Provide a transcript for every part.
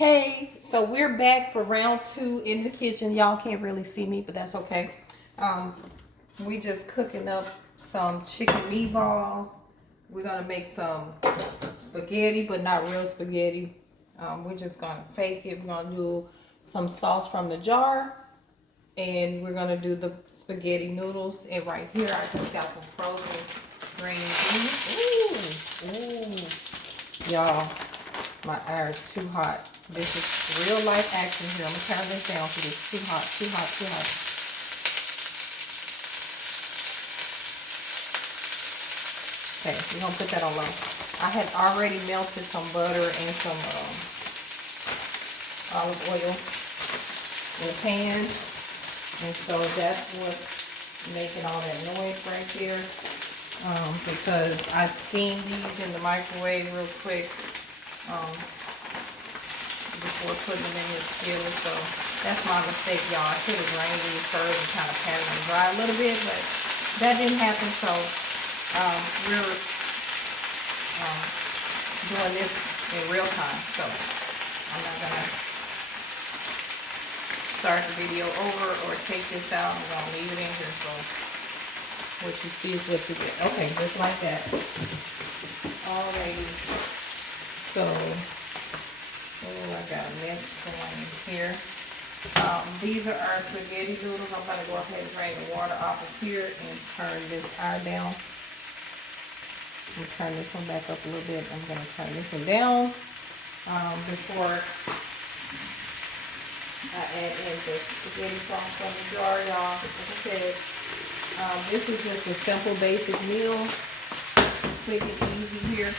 Hey, so we're back for round two in the kitchen. Y'all can't really see me, but that's okay. Um, we just cooking up some chicken meatballs. We're gonna make some spaghetti, but not real spaghetti. We're just gonna fake it. We're gonna do some sauce from the jar, and we're gonna do the spaghetti noodles. And right here, I just got some frozen green beans. Ooh, y'all. My air is too hot. This is real life action here. I'm gonna turn this down because it's too hot, too hot, too hot. Okay, we're gonna put that on low. I had already melted some butter and some olive oil in the pan. And so that's what's making all that noise right there. Because I steamed these in the microwave real quick. Before putting them in this skillet, so that's my mistake, y'all. I could have drained these first and kind of patted them dry a little bit, but that didn't happen. So we're doing this in real time. So I'm not gonna start the video over or take this out. I'm gonna leave it in here so what you see is what you get. Okay, just like that. Alrighty. So. Oh, I got a mess going here. These are our spaghetti noodles. I'm going to go ahead and drain the water off of here and turn this iron down. I'm turn this one back up a little bit. I'm going to turn this one down before I add in the spaghetti sauce from the jar, y'all. Like I said, this is just a simple, basic meal. Quick and easy here.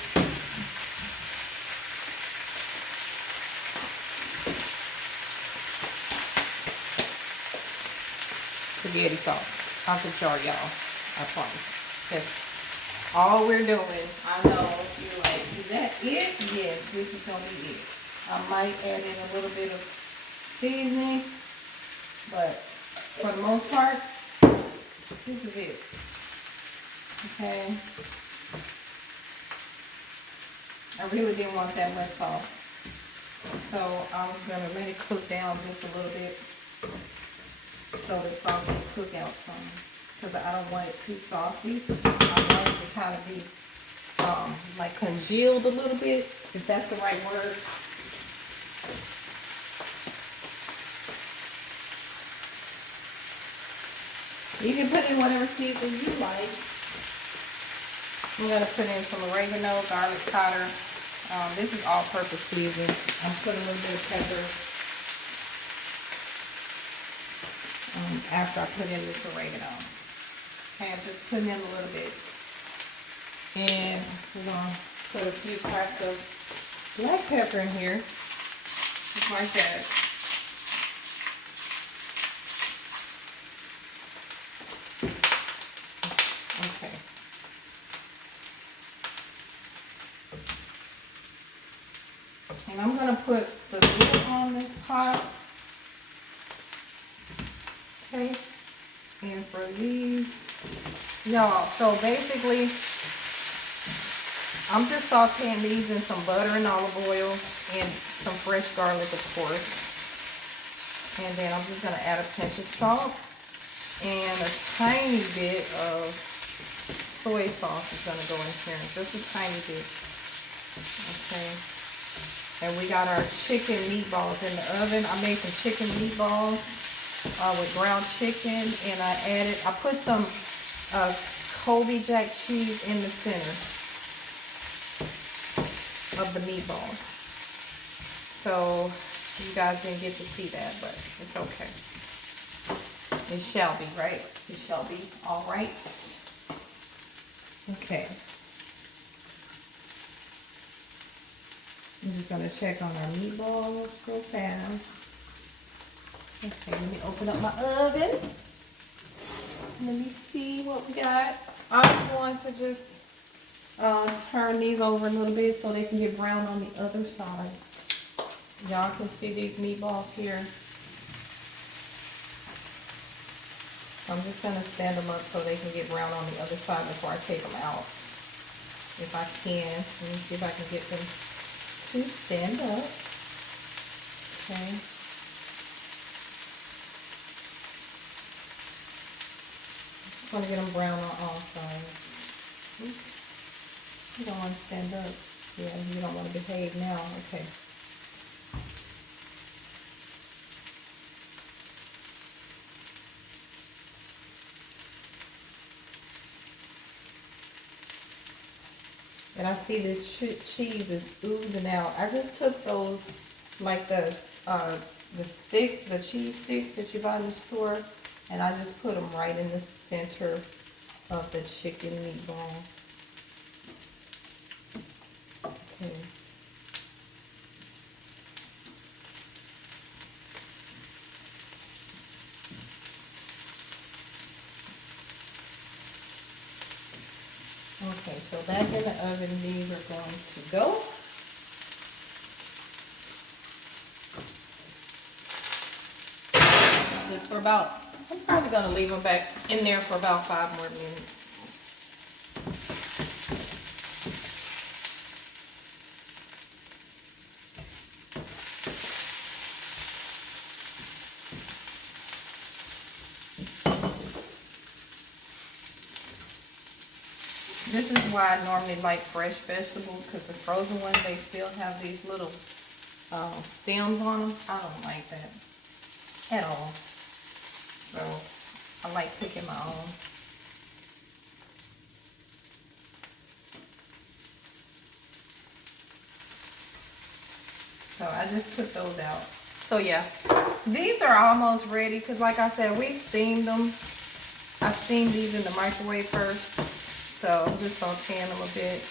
Spaghetti sauce out the jar, y'all. I promise. That's all we're doing. I know you're like, is that it? Yes, this is gonna be it. I might add in a little bit of seasoning, but for the most part, this is it. Okay. I really didn't want that much sauce, so I was gonna let it cook down just a little bit. So the sauce will cook out some, because I don't want it too saucy. I want it to kind of be like congealed a little bit, if that's the right word. You can put in whatever seasoning you like. I'm going to put in some oregano, garlic powder. This is all-purpose seasoning. I'm putting a little bit of pepper. After I put in this oregano. Okay, I'm just putting in a little bit. And we're going to put a few cracks of black pepper in here. Just like that. Okay. And I'm going to put the lid on this pot. Okay, and for these, y'all, so basically, I'm just sauteing these in some butter and olive oil and some fresh garlic, of course. And then I'm just going to add a pinch of salt and a tiny bit of soy sauce is going to go in here, just a tiny bit. Okay, and we got our chicken meatballs in the oven. I made some chicken meatballs. With ground chicken, and I put some Colby Jack cheese in the center of the meatballs. So you guys didn't get to see that, but it's okay. It shall be, right? It shall be all right. Okay. I'm just gonna check on our meatballs real fast. Okay, let me open up my oven. Let me see what we got. I'm going to just turn these over a little bit so they can get brown on the other side. Y'all can see these meatballs here. So I'm just going to stand them up so they can get brown on the other side before I take them out. If I can. Let me see if I can get them to stand up. Okay. Just want to get them brown on all sides. Oops. You don't want to stand up. Yeah, you don't want to behave now. Okay. And I see this cheese is oozing out. I just took those, like the cheese sticks that you buy in the store, and I just put them right in the center of the chicken meatball. Okay. Okay, so back in the oven, these are going to go. Just for about, I'm probably going to leave them back in there for about 5 more minutes. This is why I normally like fresh vegetables, because the frozen ones, they still have these little stems on them. I don't like that at all. So I like picking my own. So I just took those out. So yeah, these are almost ready, because like I said, we steamed them. I steamed these in the microwave first. So I'm just sauteing them a bit,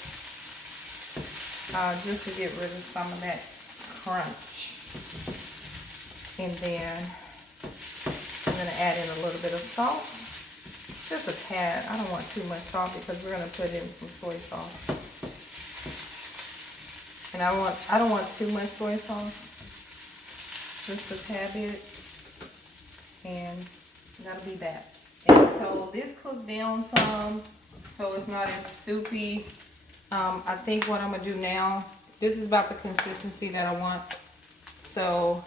just to get rid of some of that crunch. And then I'm going to add in a little bit of salt, just a tad. I don't want too much salt because we're going to put in some soy sauce. And I don't want too much soy sauce, just a tad bit, and that'll be that. And so this cooked down some, so it's not as soupy. I think what I'm gonna do now, this is about the consistency that I want. So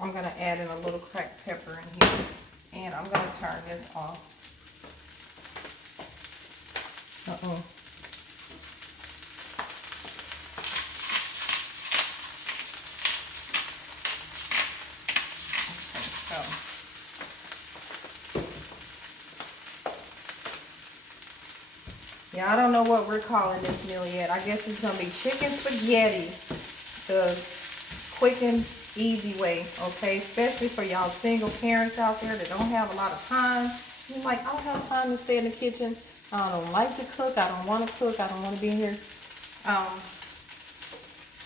I'm gonna add in a little cracked pepper in here, and I'm gonna turn this off. Yeah, I don't know what we're calling this meal yet. I guess it's going to be chicken spaghetti, the quick and easy way, okay? Especially for y'all single parents out there that don't have a lot of time. You're like, I don't have time to stay in the kitchen. I don't like to cook. I don't want to cook. I don't want to be here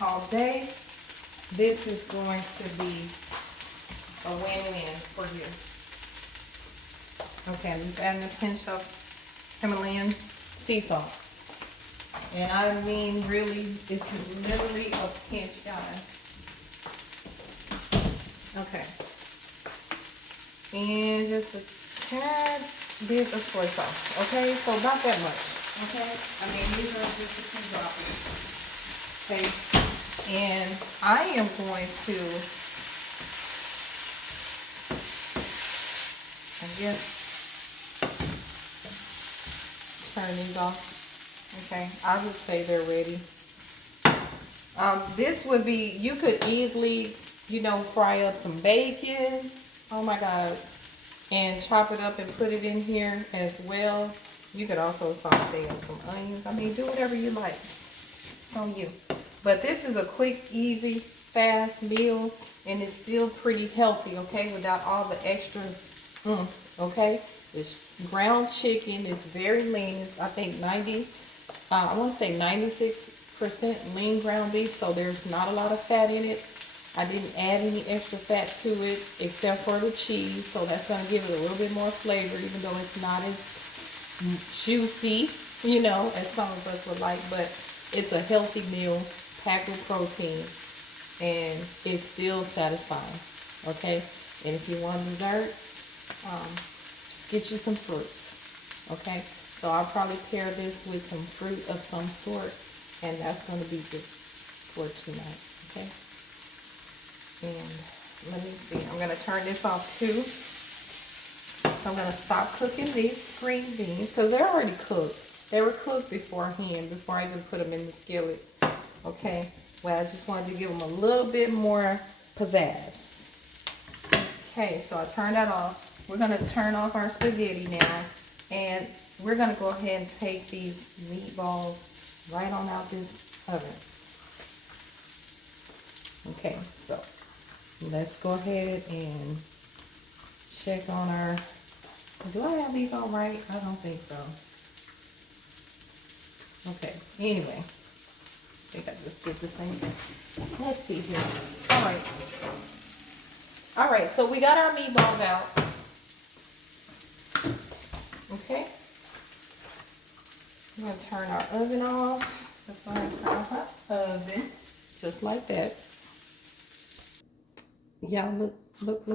all day. This is going to be a win-win for you. Okay, I'm just adding a pinch of Himalayan sea salt. And I mean, really, it's literally a pinch, guys. Okay. And just a tad bit of soy sauce. Okay, so about that much. Okay, I mean, these are just a few droppings. Okay, and I am going to, I guess, turn these off. Okay, I would say they're ready. This would be, you could easily, you know, fry up some bacon. Oh my God. And chop it up and put it in here as well. You could also saute up some onions. I mean, do whatever you like. It's on you. But this is a quick, easy, fast meal, and it's still pretty healthy, okay, without all the extra okay? This ground chicken is very lean. It's, I think, I want to say 96% lean ground beef, so there's not a lot of fat in it. I didn't add any extra fat to it except for the cheese, so that's going to give it a little bit more flavor, even though it's not as juicy, you know, as some of us would like. But it's a healthy meal, packed with protein, and it's still satisfying, okay? And if you want dessert, just get you some fruits, okay? So I'll probably pair this with some fruit of some sort, and that's going to be good for tonight, okay? And let me see. I'm gonna turn this off too. So I'm gonna stop cooking these green beans because they're already cooked. They were cooked beforehand, before I even put them in the skillet. Okay, well, I just wanted to give them a little bit more pizzazz. Okay, so I turned that off. We're gonna turn off our spaghetti now, and we're gonna go ahead and take these meatballs right on out this oven. Okay, so let's go ahead and check on our, do I have these all right? I don't think so. Okay, anyway, I think I just did the same thing. Let's see here. All right, so we got our meatballs out. Okay, I'm gonna turn our oven off. Just gonna turn off our oven, just like that. Y'all look.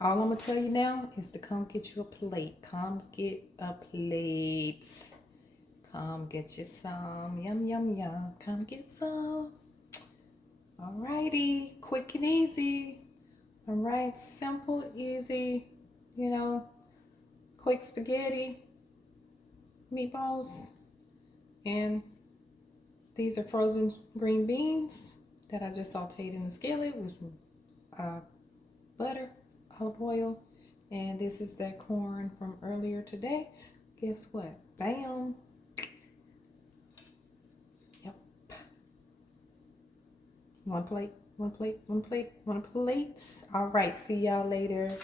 All I'm gonna tell you now is to come get you a plate. Come get a plate. Come get you some. Yum, yum, yum. Come get some. Alrighty. Quick and easy. Alright. Simple, easy. You know, quick spaghetti, meatballs, and these are frozen green beans that I just sauteed in the skillet with some butter, olive oil, and this is that corn from earlier today. Guess what? Bam! Yep. One plate, one plate, one plate, one plate. All right, see y'all later.